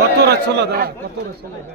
कतोरा छोला दा कतोरा छोला दा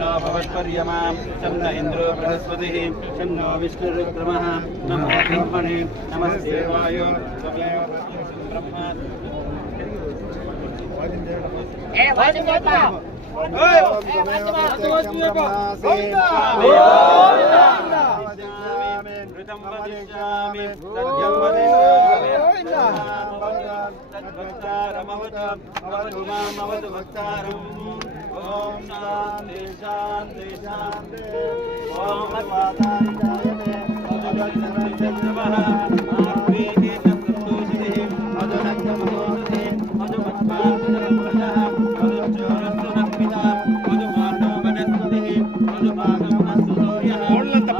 नो भवत्पर्यमा शं न इन्द्रो बृहस्पतिः शं नो विष्णुरुक्रमः नमो ब्रह्मणे नमस्ते वायो त्वमेव ब्रह्मा ఏ వాడి చేత ఓయ్ ఏ వాడి చేత వాడి చేత ృతం వదిష్యామి సత్యం వదిష్యామి భక్తారమవతు అవతు మామవతు భక్తారం ఓం శాంతి శాంతి శాంతి ఓం భగవతారికాయ మే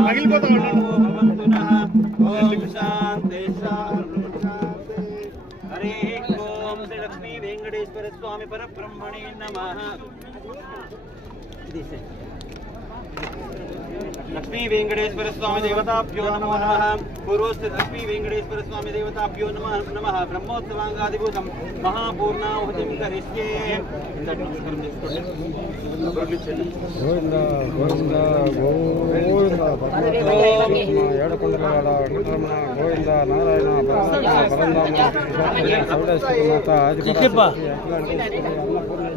పగిలిపోతా ఉన్నాడు ఓం శాంతి वेङ्कटेश्वरस्वामिपरब्रह्मणे नमः। లక్ష్మీ వెంకటేశ్వర స్వామి దేవతాభ్యో నమో నమ. పూర్వస్థ లక్ష్మీ వెంకటేశ్వర స్వామి దేవతాభ్యో నమ నమ. బ్రహ్మోత్సవాంగాదిభూతం మహాపూర్ణాహుతిం కరిష్యే.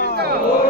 真的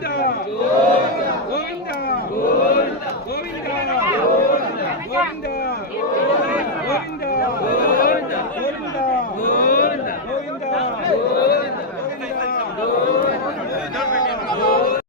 Govinda!